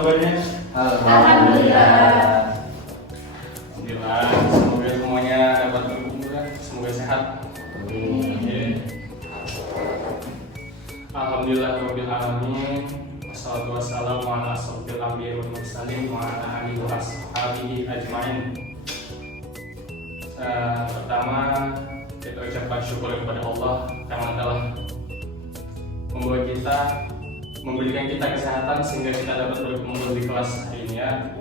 kabarnya? Alhamdulillah. Alhamdulillah. Semoga semuanya dapat berkumpul, semoga sehat. Amin. Alhamdulillah rabbil alamin. Wassalatu wassalamu ala asyrofil anbiya'i wal mursalin wa ala alihi wa ashabihi ajmain. Pertama, kita ucapkan syukur kepada Allah karena telah memberikan kita kesehatan sehingga kita dapat berkumpul di kelas hari ini ya.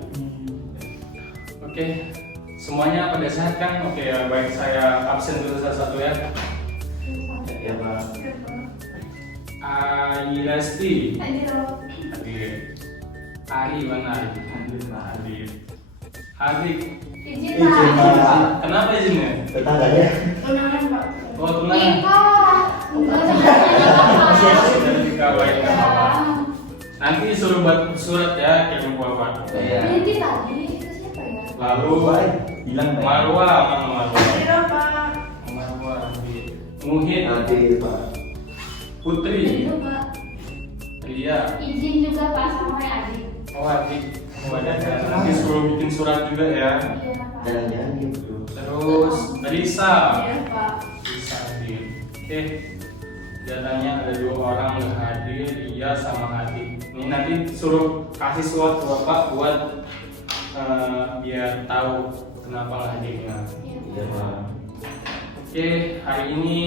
Oke, semuanya pada sehat kan? Oke ya, baik, saya absen dulu satu-satu ya. Ya Pak. Ari Lesti. Hadir. Ari mana Ari? Hadir Pak. Hadir. Hadik. Izin Pak. Kenapa izinnya? Tetangganya. Tunangan Pak. Oh, tunangan. Sudah dikawain nggak apa-apa. Nanti suruh buat surat ya, kirim buat. Iya. Ini tadi itu siapa ya? Lalu Bilang Pak. Marwa, mana Marwa? Hadir Pak. Marwa, Hadir. Muhid, Hadir Pak. Putri, Itu Pak. Ria. Izin juga Pak sama Adik. Oh, Hadik. Oh, ada. Nanti suruh bikin surat juga ya. Iya Pak. Jangan-jangan gitu. Terus Risa. Iya Pak. Risa hadir. Oke. Datanya ada 2 orang yang hadir, Ria sama Hadik. Ini nanti suruh kasih surat ke Bapak buat biar tahu kenapa nggak hadirnya. Iya Pak. Oke, hari ini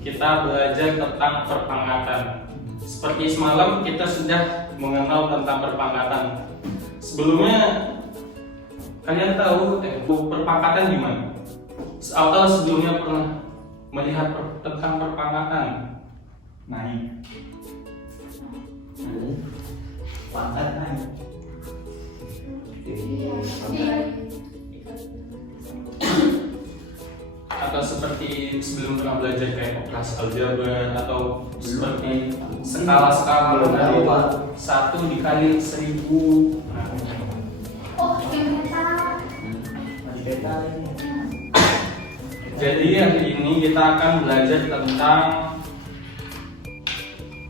kita belajar tentang perpangkatan. Seperti semalam kita sudah mengenal tentang perpangkatan. Sebelumnya kalian tahu perpangkatan gimana? Atau sebelumnya pernah melihat tentang perpangkatan? Naik. Pangkat naik. Iya. Atau seperti sebelum pernah belajar kayak operasi aljabar atau seperti skala-skala Belum tahu, Pak. 1 dikali 1000. Nah, Oh, kereta. Masih kereta ini. jadi hari ini kita akan belajar tentang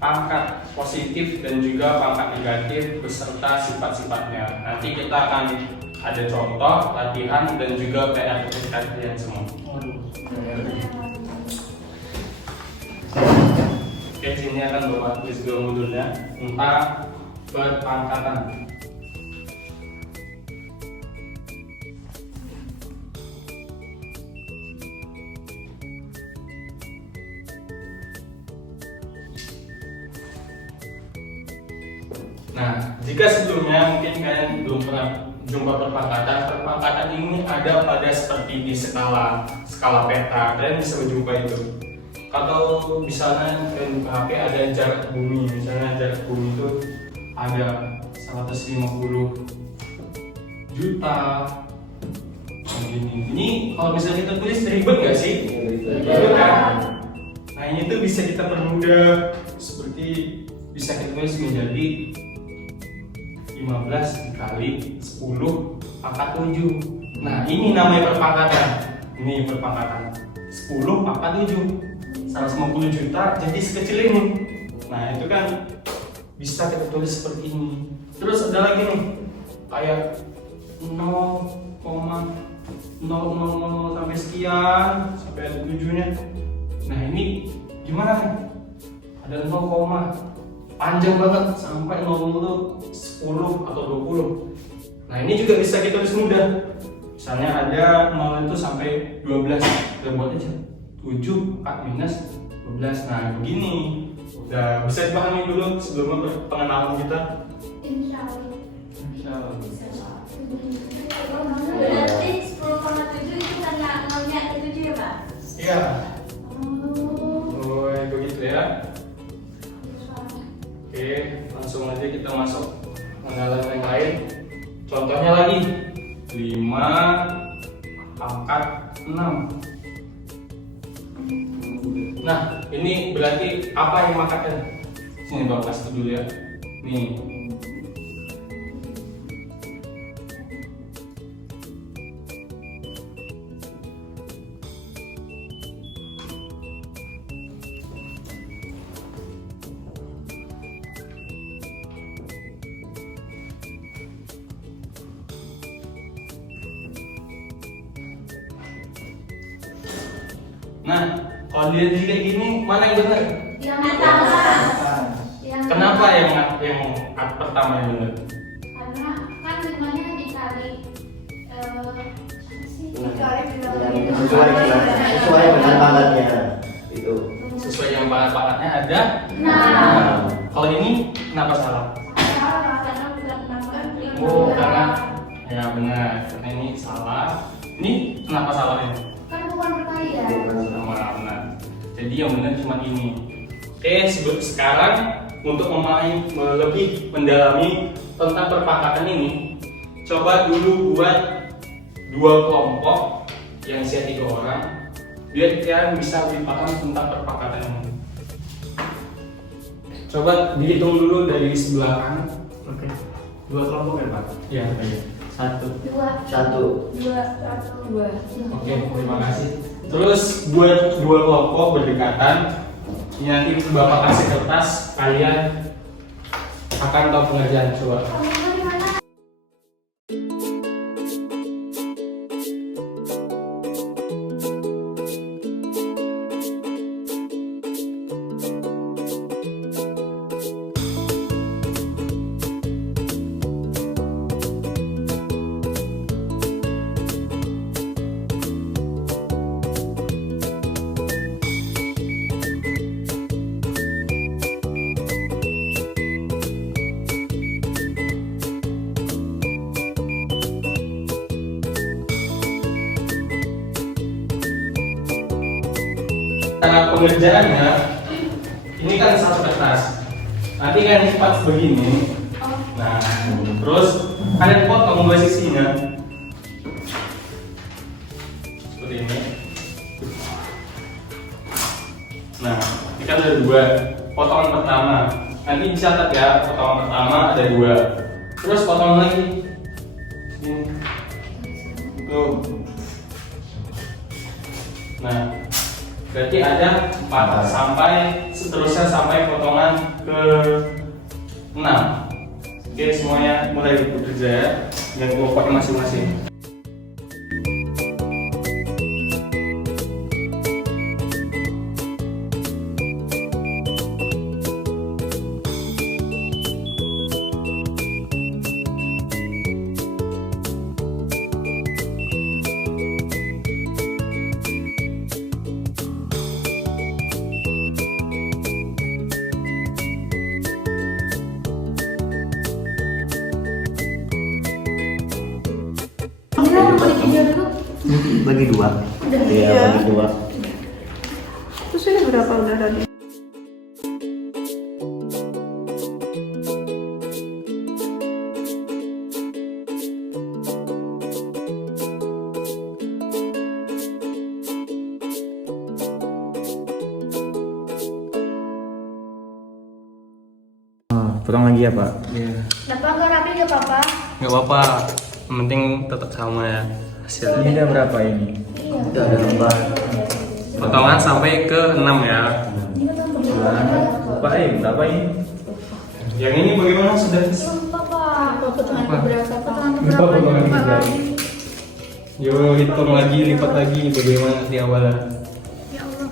pangkat positif dan juga pangkat negatif beserta sifat-sifatnya. Nanti kita akan ada contoh, latihan, dan juga PR untuk kalian semua. Oke, sini akan Bapak tulis dulu modulnya tentang perpangkatan. Nah, jika sebelumnya mungkin kalian belum pernah jumpa perpangkatan, perpangkatan ini ada pada seperti di skala peta, kalian bisa berjumpa itu. Kalau misalnya kalian buka HP ada jarak bumi, misalnya jarak bumi itu ada 150 juta begini. Ini kalau misalnya kita tulis ribet nggak sih? Ribet kan? Nah, ini tuh bisa kita permudah seperti bisa kita tulis menjadi 15 dikali 10 pangkat 7. Nah, ini namanya perpangkatan. Ini perpangkatan 10 pangkat 7, 150 juta jadi sekecil ini. Nah, itu kan bisa kita tulis seperti ini. Terus ada lagi nih kayak 0,000 sampai sekian sampai ada 7-nya. Nah, ini gimana nih? Ada 0, panjang banget sampai 0, 10 atau 20. Nah, ini juga bisa kita tulis mudah. Misalnya ada 0 itu sampai 12. Kita buat aja 7 minus 12. Nah, begini. Udah bisa dipahami dulu sebelum pengenalan kita. Insya Allah. Insya Allah. Berarti 10,7 itu karena 0-nya ke 7 ya Pak? Iya. Oh. Oh, begitu ya. Oke, langsung aja kita masuk pengenalan yang lain. Contohnya lagi 5 pangkat 6. Nah, ini berarti apa yang makakan? Sini Bapak kasih dulu ya. Nih. Nah, kalau dilihat kayak gini, mana yang benar? Yang atas. Kenapa yang pertama yang benar? Karena kan 5-nya dikali Sesuai dengan pangkatnya itu. Sesuai yang pangkat-pangkatnya ada. Nah. Kalau ini kenapa salah? Salah, karena bukan 6 kan. Oh, karena ya benar. Karena ini salah. Ini kenapa salahnya? Kan bukan berkali ya. Benar. Jadi yang benar cuma ini. Oke, sekarang untuk memahami lebih mendalami tentang perpangkatan ini, coba dulu buat 2 kelompok yang isinya 3 orang, biar kalian bisa lebih paham tentang perpangkatan ini. Coba dihitung dulu dari sebelah kanan. Oke. 2 kelompok ya Pak? Ya, baik. 1. 2. Oke, terima kasih. Terus buat 2 kelompok berdekatan. Ini nanti Bapak kasih kertas, kalian akan tahu pengerjaan. Coba. Cara pengerjaannya, ini kan satu kertas. Nanti kalian lipat begini. Nah, terus kalian potong 2 sisinya. Seperti ini. Nah, ini kan ada 2. Potongan pertama. Nanti dicatat ya, potongan pertama ada 2. Terus potong lagi. Ini. Tuh. Nah, berarti ada 4 sampai seterusnya sampai potongan ke 6. Oke, semuanya mulai bekerja ya, yang kelompoknya masing-masing. Bagi 2. Iya, bagi 2. Terus ini berapa udah tadi? Potong lagi ya Pak? Iya. Kenapa nggak rapi ya Papa? Nggak apa-apa, yang penting tetap sama ya hasilnya. Ini udah berapa ini? Iya. Udah ada lembar. Potongan sampai ke 6 ya. Pak, berapa ini? Yang ini bagaimana sudah? Papa. Potongan berapa? Potongan Lupa potongan berapa? berapa. Yo, hitung lagi, lipat lagi bagaimana di awalnya. Ya Allah.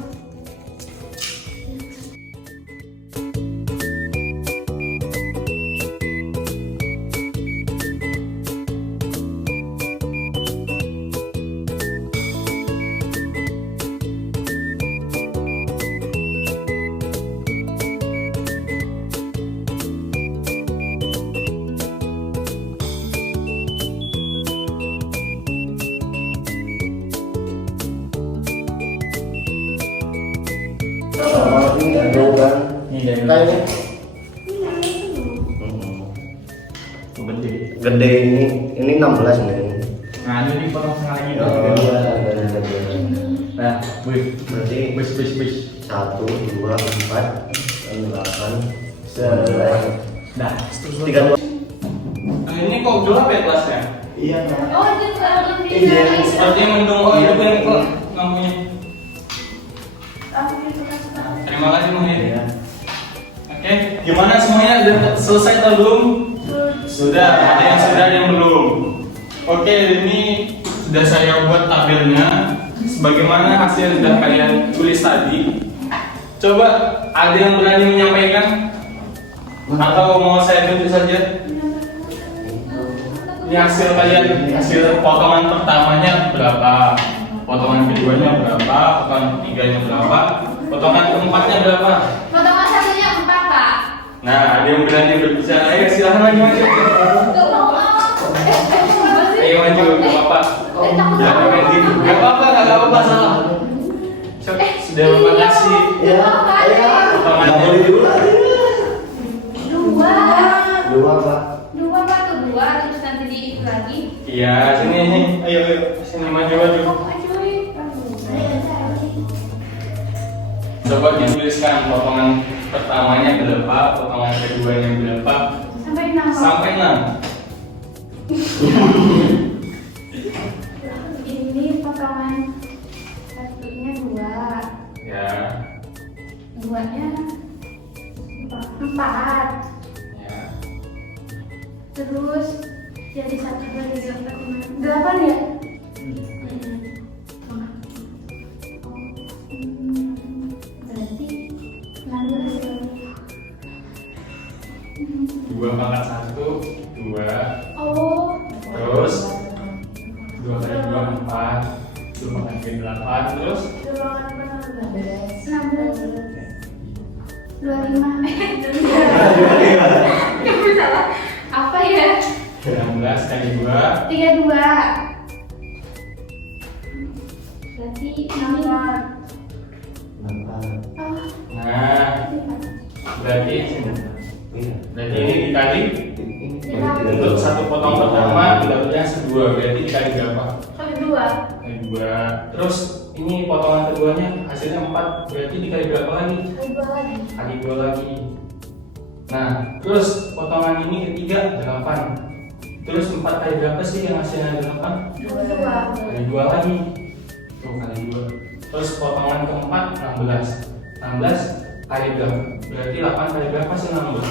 Ini kan? Ini dari gede ini 16 nih. Nah, ini dipotong setengah lagi. Nah, Berarti berarti bis. 1, 2, 4, 8, 9. Nah, 32. Ini kok gelap ya kelasnya? Iya. Oh, itu kalau Iya. Seperti mendung. Oh, itu kan lampunya. Aku bisa kasih tahu. Terima kasih Mahir. Iya. Oke, gimana semuanya udah selesai atau belum? Sudah, ada yang sudah, ada yang belum. Oke, ini sudah saya buat tabelnya sebagaimana hasil yang sudah kalian tulis tadi, coba ada yang berani menyampaikan atau mau saya tulis saja? Ini hasil kalian, hasil potongan pertamanya berapa, potongan keduanya berapa, potongan ketiganya berapa, potongan keempatnya berapa? Potongan satunya 4, Pak. Nah, ada yang berani berbicara? Ayo silahkan maju. Gak mau. Ayo maju, gak apa-apa. Berani maju, gak apa-apa, gak apa-apa salah. Sudah terima kasih. Ya, Potongan nggak boleh diulang. 2. Dua Pak. 2 Pak tuh 2 terus nanti diitu lagi. Iya, sini. Ayo, sini maju. Coba dituliskan potongan pertamanya berapa, potongan keduanya berapa, Sampai 6. sampai 6. Ini potongan satunya 2. Ya, 2-nya 4. ya. Terus jadi 1, 2, 3, 4, 5, 8 ya? Berarti 16 ya? 2 pangkat 1, 2. Oh, Terus 2 kali 2, 4. 2 pangkat 3, 8. Terus 16, 25. Gak salah. Apa ya? 16 kali 2. 32. Berarti 64. Oh, Nah, berarti Iya. ini dikali untuk satu potong pertama dapatnya 2, berarti dikali berapa? kali 2. Kali 2. Terus ini potongan keduanya hasilnya 4, berarti dikali berapa lagi? Kali 2 lagi. Kali 2 lagi. Nah, terus potongan ini ketiga 8. Terus 4 kali berapa sih yang hasilnya 8? Kali 2. Kali 2 lagi. Tuh kali 2. Terus potongan keempat 16. 16 kali berapa? Berarti 8 kali berapa sih 16?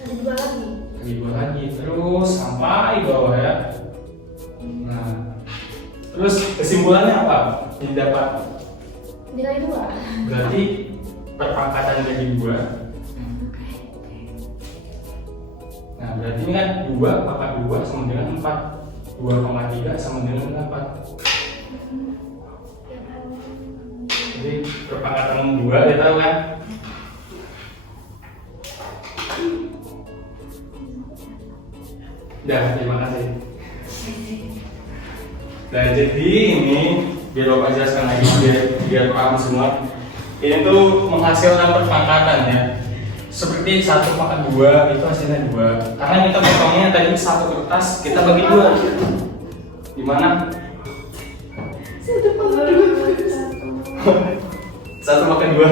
Kali 2 lagi. Kali 2 lagi. Terus sampai bawah ya. Nah, terus kesimpulannya apa? Yang dapat Dikali 2. berarti perpangkatan jadi 2. Nah, berarti ini kan 2 pangkat 2 sama dengan 4. 2 pangkat 3 sama dengan 8. Jadi perpangkatan 2 kita tahu kan? Udah, terima kasih. Nah, jadi ini biar Bapak jelaskan lagi biar paham semua. Ini tuh menghasilkan perpangkatan ya. Seperti 1 pangkat 2 itu hasilnya 2. Karena kita potongnya tadi 1 kertas kita bagi 2. Gimana? 1 pangkat 2.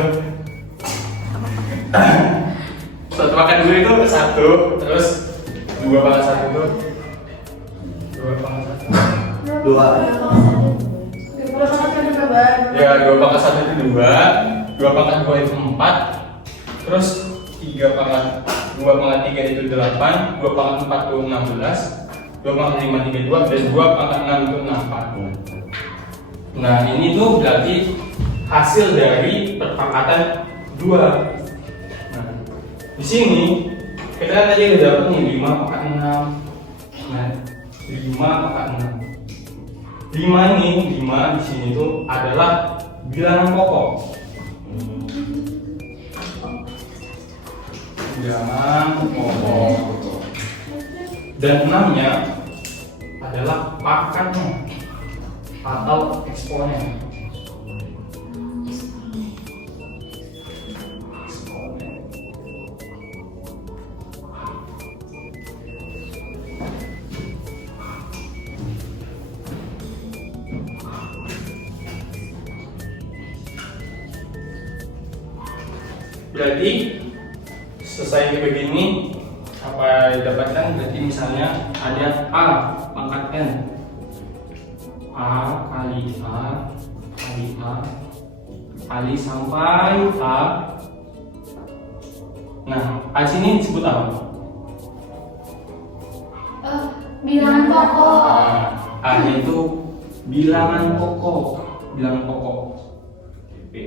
1 pangkat 2 itu 1, terus 2 pangkat 1 itu 2 pangkat 1. Dua. Ya, 2 pangkat 1 itu 2, 2 pangkat 2 itu 4, terus 3 pangkat 2 pangkat 3 itu 8, 2 pangkat 4 itu 16, 2 pangkat 5 32, dan 2 pangkat 6 itu 64. Nah, ini tuh berarti hasil dari perpangkatan 2. Nah, di sini kita kan tadi udah dapat nih 5 pangkat 6. Nah, 5 pangkat 6. 5 ini, 5 di sini tuh adalah bilangan pokok. Bilangan pokok. Dan 6-nya adalah pangkatnya atau eksponen. Berarti selesai kayak begini, apa yang didapatkan? Berarti misalnya ada A pangkat N, A kali A kali A kali sampai A. Nah, A sini disebut apa? Bilangan pokok. Nah, A itu bilangan pokok. bilangan pokok. Oke.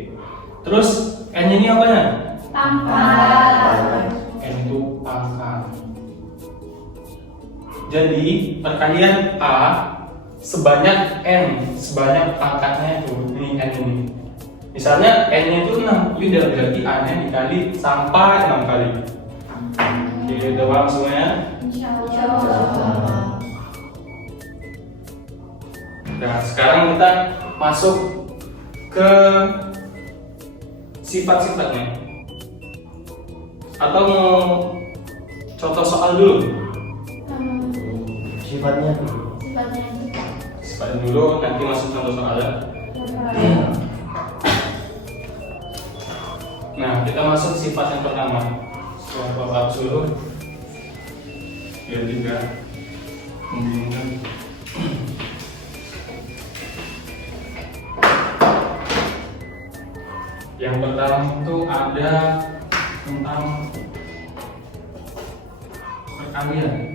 Terus N ini apa ya? Pangkat. N itu pangkat. Jadi perkalian A sebanyak N, sebanyak pangkatnya itu, ini N ini. Misalnya N-nya itu 6, ini udah berarti A-nya dikali sampai 6 kali. Oke, udah paham semuanya? Insyaallah. Nah, sekarang kita masuk ke sifat-sifatnya. Atau mau contoh soal dulu? Sifatnya tuh. Sifatnya itu. Sifatnya dulu, nanti masuk contoh soalnya. Nah, kita masuk sifat yang pertama. Setelah Bapak suruh, biar juga membingungkan. Yang pertama itu ada tentang perkalian.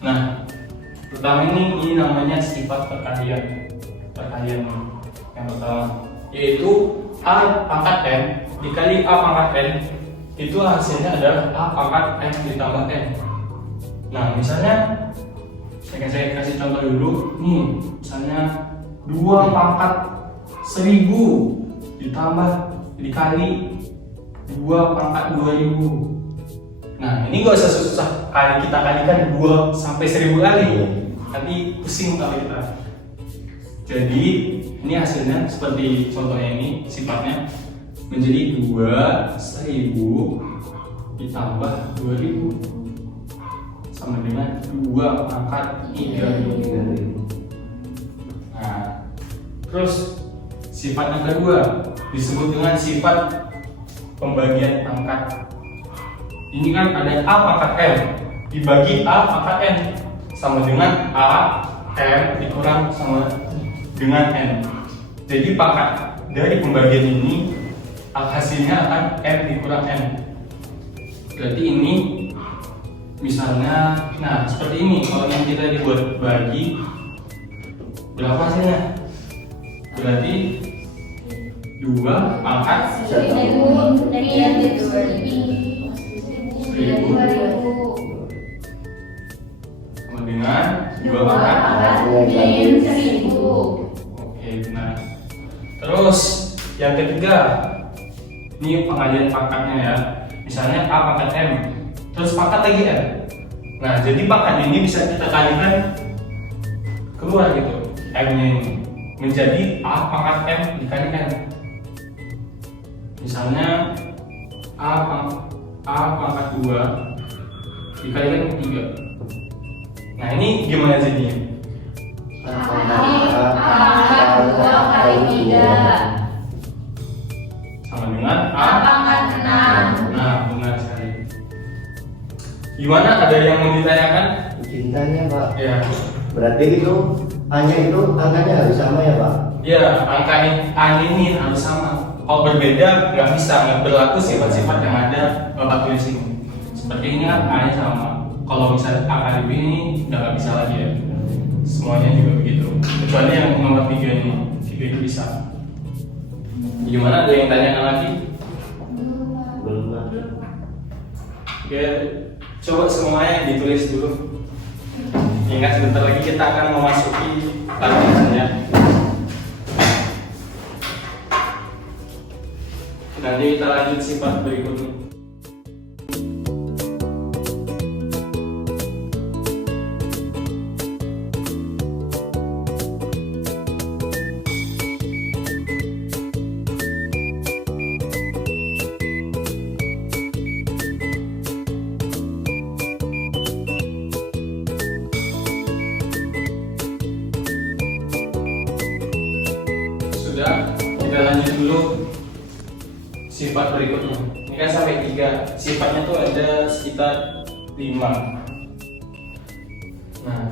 Nah, pertama ini namanya sifat perkalian. Perkalian yang pertama yaitu A pangkat N dikali A pangkat N, itu hasilnya adalah A pangkat N ditambah N. Nah, misalnya saya kasih contoh dulu nih, misalnya 2 pangkat 1000 ditambah dikali 2 pangkat 2000. Nah, ini gak usah susah kali, kita kalikan 2 sampai 1000 kali. Nanti pusing kalau kita. Jadi, ini hasilnya seperti contohnya ini, sifatnya menjadi 2.1000 ditambah 2000 sama dengan 2 pangkat 3000. Nah, terus sifat yang kedua disebut dengan sifat pembagian pangkat. Ini kan ada A pangkat N dibagi A pangkat N sama dengan A N dikurang sama dengan N. Jadi pangkat dari pembagian ini hasilnya akan N dikurang N. Berarti ini misalnya, nah seperti ini. Kalau yang kita dibuat bagi berapa hasilnya? Berarti 2 pangkat 1000 dan 2000 sama dengan 2 2 pangkat. pangkat min 1000. Oke, benar. Terus yang ketiga, ini pengalian pangkatnya ya. Misalnya A pangkat M, terus pangkat lagi M. Nah, jadi pangkat ini bisa kita kalikan keluar gitu, M-nya ini menjadi A pangkat M dikali M. Misalnya A pangkat 2 dikalikan 3. Nah, ini gimana jadinya? Pangkat 2 kali 3 Sama dengan A pangkat 6. Nah, benar sekali. Gimana? Ada yang mau ditanyakan? Cintanya Pak. Ya. Berarti itu hanya itu angkanya harus sama ya Pak? Ya, angka ini harus sama. Kalau berbeda nggak bisa, nggak berlaku sifat-sifat yang ada Bapak tulis ini. Seperti ini kan A-nya sama. Kalau misalnya angka lebih ini nggak bisa lagi ya. Semuanya juga begitu. Kecuali yang nomor 3 ini, 3 itu bisa. Gimana? Ada yang tanyakan lagi? Belum Pak. Oke, coba semuanya ditulis dulu. Ingat sebentar lagi kita akan memasuki latihannya. Nanti kita lanjut sifat berikutnya. dulu sifat berikutnya. Ini kan sampai 3. Sifatnya tuh ada sekitar 5. Nah,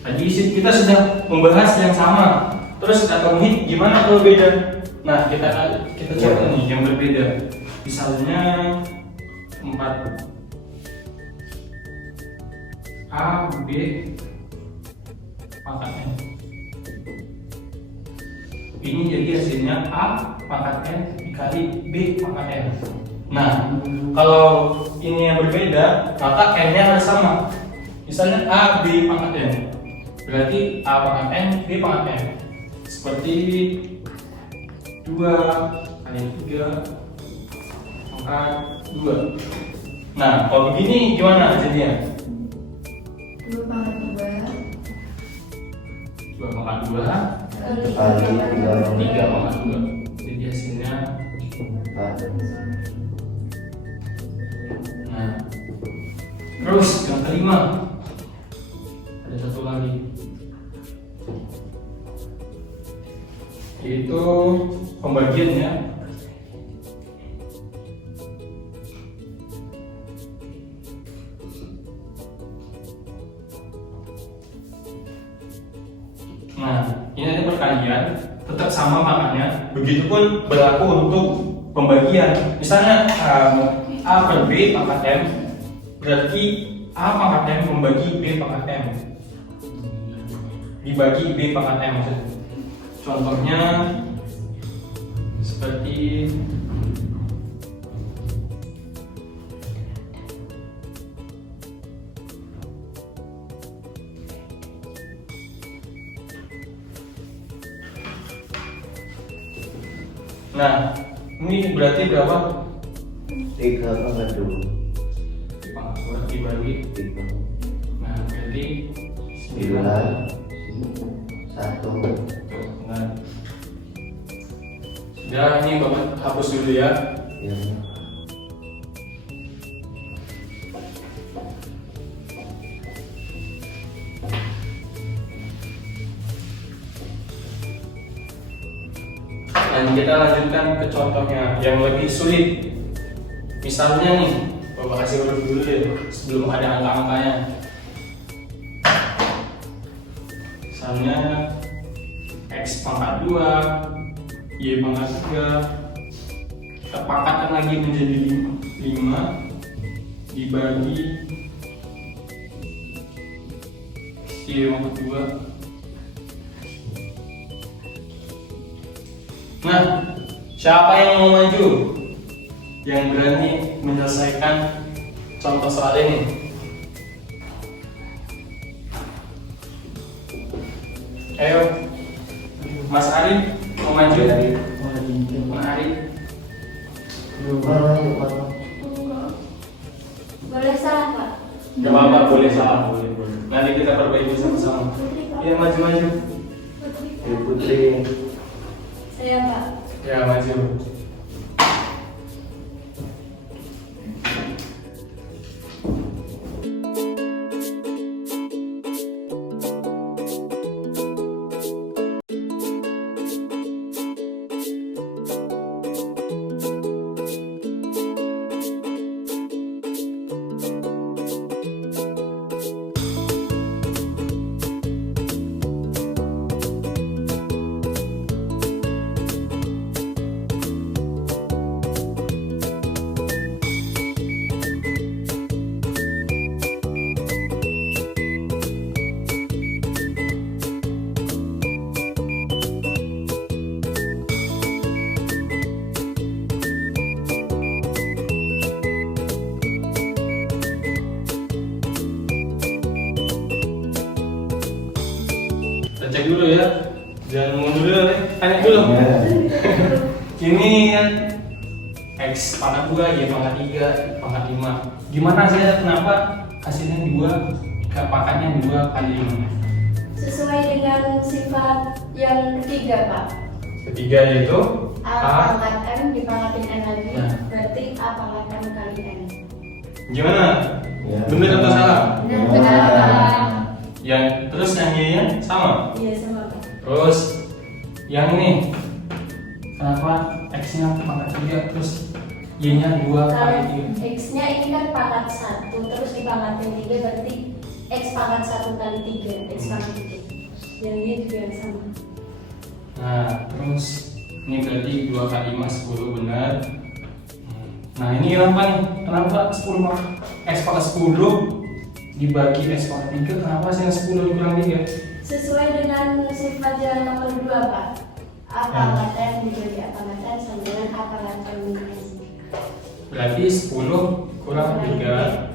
tadi kita sudah membahas yang sama. Terus kata Muhid gimana kalau beda? Nah, kita coba nih yang berbeda. Misalnya 4 A, B, pangkat N. Ini jadi hasilnya A pangkat N dikali B pangkat N. Nah, kalau ini yang berbeda, maka N-nya harus sama. Misalnya A, B pangkat N. Berarti A pangkat N, B pangkat N. Seperti 2 kali 3 pangkat 2. Nah, kalau begini gimana jadinya? 2 pangkat 2 2 pangkat 2 Kali 3 pangkat 2. Jadi hasilnya 4. nah. Terus yang kelima ada satu lagi, yaitu pembagiannya. Nah, ini ada perkalian, tetap sama maknanya. Begitupun berlaku untuk pembagian. Misalnya A per B pangkat M, berarti A pangkat M membagi B pangkat M, dibagi B pangkat M. Contohnya seperti nah, ini berarti berapa? 3 pangkat 2. Pangkat 2 dibagi. 3. Nah, berarti 9. 1. Tuh, nah. Sudah, ini Bapak hapus dulu ya. Ya. Dan kita lanjutkan ke contohnya yang lebih sulit. Misalnya nih, Bapak kasih huruf dulu ya sebelum ada angka-angkanya. Misalnya X pangkat 2, Y pangkat 3, kita pangkatkan lagi menjadi 5 dibagi Y pangkat 2. Nah, siapa yang mau maju? Yang berani menyelesaikan contoh soal ini? Ayo, Mas Ari mau maju? Mas Ari, Boleh salah Pak? gak apa-apa, boleh salah, boleh. Nanti kita perbaiki sama-sama. Iya, maju-maju. Putri. Saya Pak. Ya, maju. Cek dulu ya, jangan mundur dulu nih, tanya dulu. Ini kan X pangkat 2, Y pangkat 3, pangkat 5. Gimana saya kenapa hasilnya 2, pangkatnya 2 kali 5? Sesuai dengan sifat yang ketiga Pak. Ketiga yaitu A pangkat M dipangkatin N lagi, Nah. berarti A pangkat M kali N. Gimana? Ya. Bener atau salah? Benar. Yang terus yang Y-nya sama. Iya sama Pak. Terus yang ini Kenapa X-nya pangkat 3 terus Y-nya 2 kali 3? X-nya ini kan pangkat 1, terus dipangkatin 3 berarti X pangkat 1 kali 3, X pangkat 3. Yang ini juga sama. Nah, terus ini berarti 2 kali 5 10 benar. Nah, ini kenapa nih? Kenapa 10 X pangkat 10 dibagi X pangkat 3? Kenapa sih yang 10 dikurang 3? Sesuai dengan sifat jalan nomor 2, Pak. A pangkat N dibagi A pangkat N sama dengan A pangkat N minus. Berarti 10 kurang 3.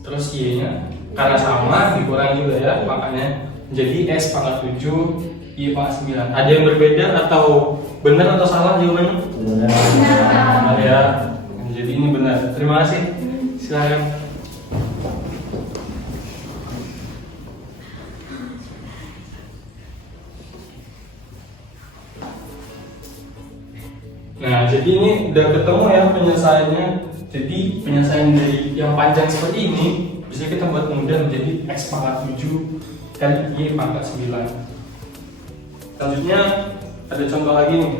Terus Y-nya karena sama dikurang juga ya, makanya jadi X pangkat 7 Y pangkat 9. Ada yang berbeda atau benar atau salah jawabannya? Benar ya. Jadi ini benar. Terima kasih. Silakan. Nah, jadi ini udah ketemu ya penyelesaiannya. Jadi penyelesaian dari yang panjang seperti ini bisa kita buat mudah menjadi X pangkat 7 kali Y pangkat 9. Selanjutnya ada contoh lagi nih.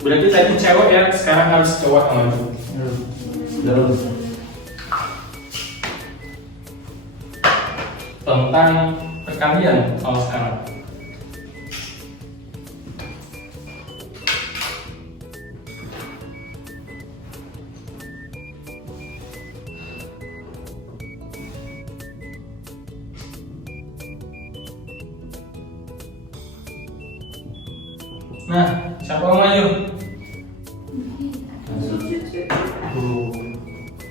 Berarti tadi cewek ya, sekarang harus cowok yang maju. Tentang perkalian kalau sekarang. Nah, siapa yang maju?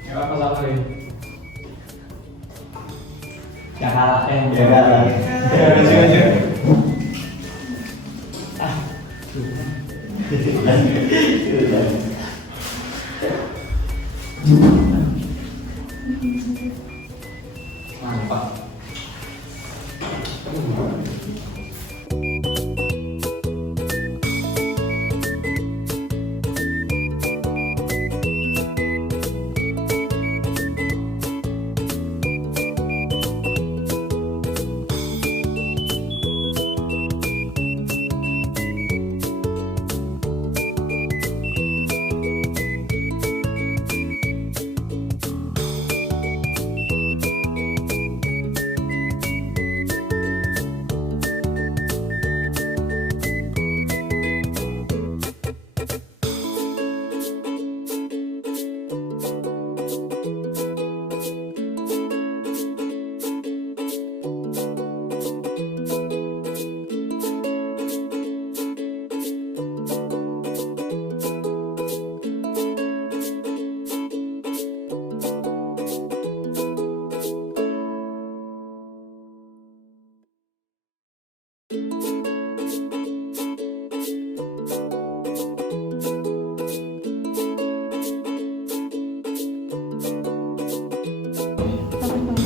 Ya apa salah ini? Yang kalah. Ya, maju. Mantap.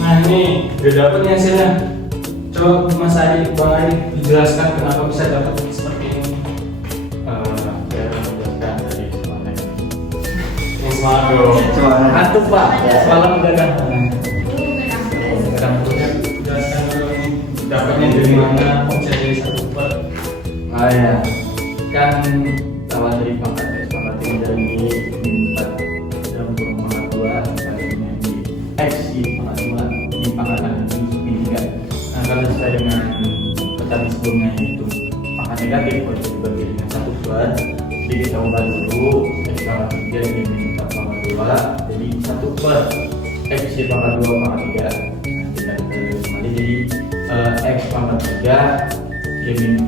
Nah ini udah dapet nih hasilnya. Coba Mas Ari, Bang Ari dijelaskan kenapa bisa dapat seperti ini. Saya menjelaskan dari kemarin. Semangat dong. Antum Pak. Semalam udah kan? Jelaskan dulu nih dapatnya dari mana? Kok bisa jadi 1 per? Ah ya, kan lawan dari pangkat X pangkat 3 dari Y 4 dalam kurung pangkat 2 kali ini di X Y pangkat 2 di pangkatan Y 3. Nah kalau sesuai dengan petani sebelumnya itu pangkat negatif kalau dibagi dengan 1 per, jadi kita ubah dulu X pangkat 3 ini min 4 pangkat 2 jadi 1 per X Y pangkat 2 pangkat 3. Kita kembali jadi X pangkat 3 Y min 4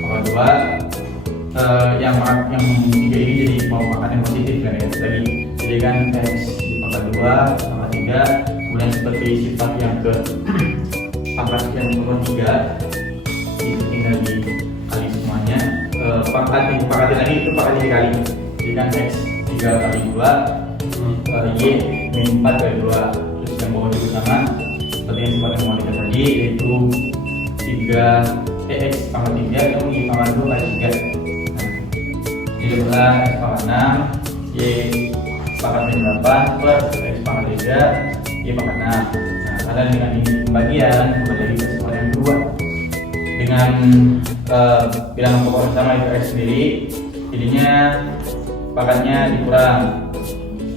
pangkat 2 yang 3 ini jadi mau pangkat yang positif kan ya lagi, jadi kan X di pangkat 2 pangkat 3 kemudian seperti sifat yang ke pangkat yang nomor 3 itu tinggal dikali semuanya, pangkat tadi itu pangkat dikali, jadi kan X 3 kali 2 Y min 4 kali 2, terus yang bawah juga sama seperti yang sifat yang mau kita tadi yaitu 3 X pangkat 3 itu Y pangkat 2 kali 3. Nah, ini adalah X pangkat 6 Y pangkat 8 per X pangkat 3 Y pangkat 6. Nah, karena dengan ini pembagian kembali lagi ke sifat yang kedua dengan bilangan pokok sama itu X sendiri, jadinya pangkatnya dikurang.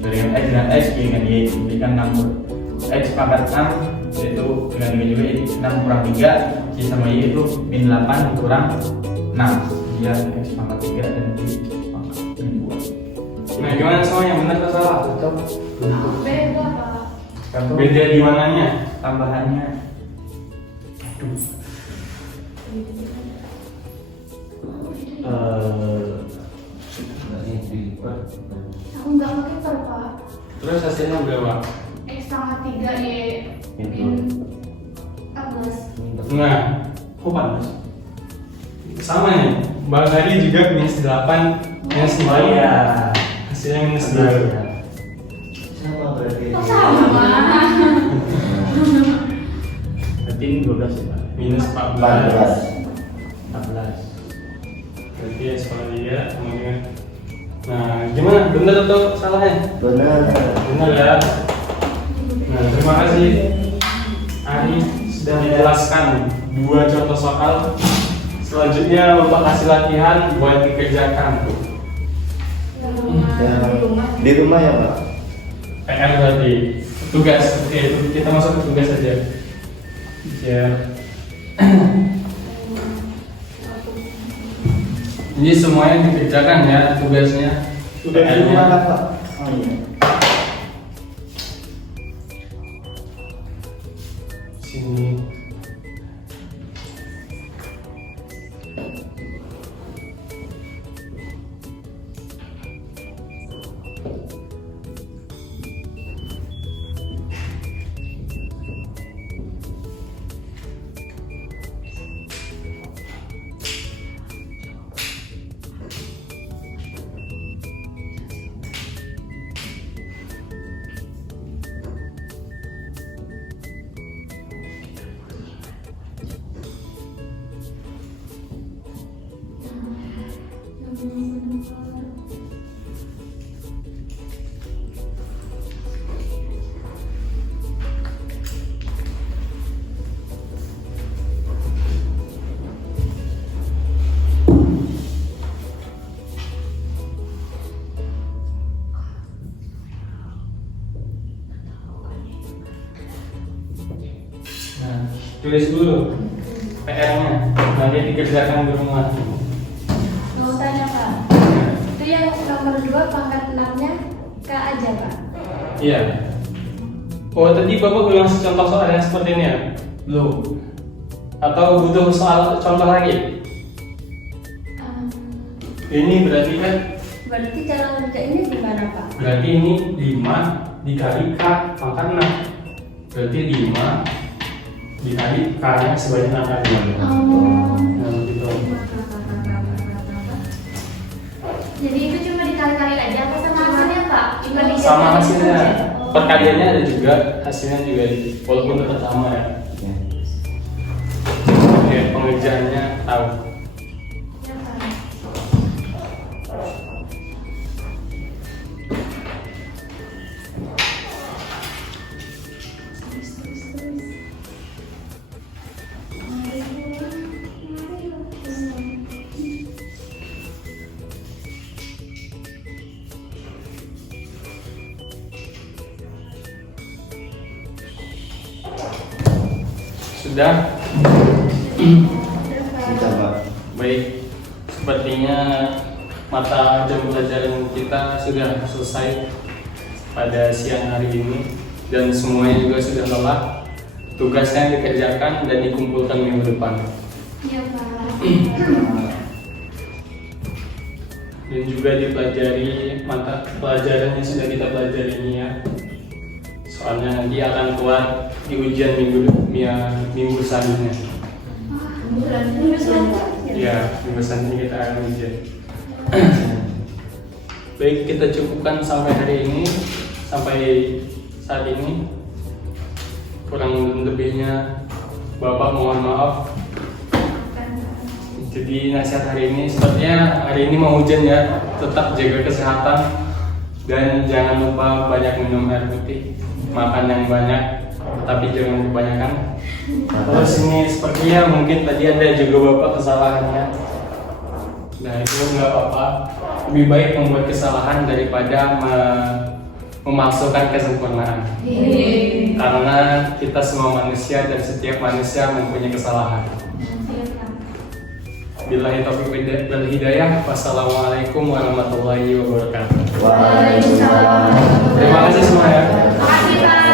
Dengan X dengan X, Y dengan Y diberikan 6. X pangkat 6 yaitu dengan Y juga 6 kurang 3, Y sama Y itu min 8 kurang 6. Dia X pangkat 3 dan Y pangkat 2. Nah, gimana semuanya? Benar atau salah? Cocok. Beda Pak. Satu. Beda di mananya? Tambahannya Aku nggak pakai per Pak. Terus hasilnya berapa? X pangkat 3 Y min 14. Nah, kok panas? Sama nih, Bang Hadi juga minus 8, minus 9. iya. Hasilnya minus Benar, 2. ya. Sama berarti. Oh sama. Berarti ini 12 ya Pak? Minus 14. 14. Berarti ya sekolah dia kemudian. Nah, gimana? Benar atau salahnya? Benar. Benar ya. Nah, terima kasih Ari sudah menjelaskan 2 contoh soal. Selanjutnya Bapak kasih latihan buat dikerjakan. Ya, di rumah ya Pak. PR berarti tugas. Oke, kita masuk ke tugas saja. Ya. Ini semuanya dikerjakan ya tugasnya. Sudah di rumah kan Pak? Oh iya. Sini. Nah, tulis dulu PR-nya, nanti dikerjakan di rumah. Mau tanya Pak, itu yang nomor 2 pangkat 6-nya K aja Pak? Iya. Oh, tadi Bapak bilang contoh soalnya seperti ini ya? Belum. Atau butuh soal contoh lagi? Ini berarti kan, Berarti cara kerja ini gimana Pak? berarti ini 5 dikali K pangkat 6. Berarti 5 dikali K-nya sebanyak 6 kali. Oh. Nah, gitu. Jadi itu cuma dikali-kali aja apa sama hasilnya Pak? Cuma di Sama hasilnya. Oh. Perkaliannya ada juga, hasilnya juga walaupun tetap sama ya. Oke, pengerjaannya tahu. Ya Pak. Sudah? Bisa Pak. Baik, sepertinya mata jam pelajaran kita sudah selesai pada siang hari ini dan semuanya juga sudah lelah. Tugasnya dikerjakan dan dikumpulkan minggu depan. Iya Pak. Dan juga dipelajari mata pelajaran yang sudah kita pelajari ini ya. Soalnya nanti akan keluar di ujian minggu selanjutnya. Minggu selanjutnya. Ya, minggu selanjutnya kita akan ujian. Baik, kita cukupkan sampai hari ini, sampai saat ini. Kurang lebihnya Bapak mohon maaf. Jadi nasihat hari ini, sepertinya hari ini mau hujan ya, tetap jaga kesehatan dan jangan lupa banyak minum air putih, makan yang banyak, tapi jangan kebanyakan. Terus ini sepertinya mungkin tadi ada juga Bapak kesalahannya. Nah itu nggak apa-apa. lebih baik membuat kesalahan daripada memalsukan kesempurnaan. Karena kita semua manusia dan setiap manusia mempunyai kesalahan. Billahi taufiq wal hidayah. Wassalamualaikum warahmatullahi wabarakatuh. Waalaikumsalam. Terima kasih semua ya. Makasih Pak.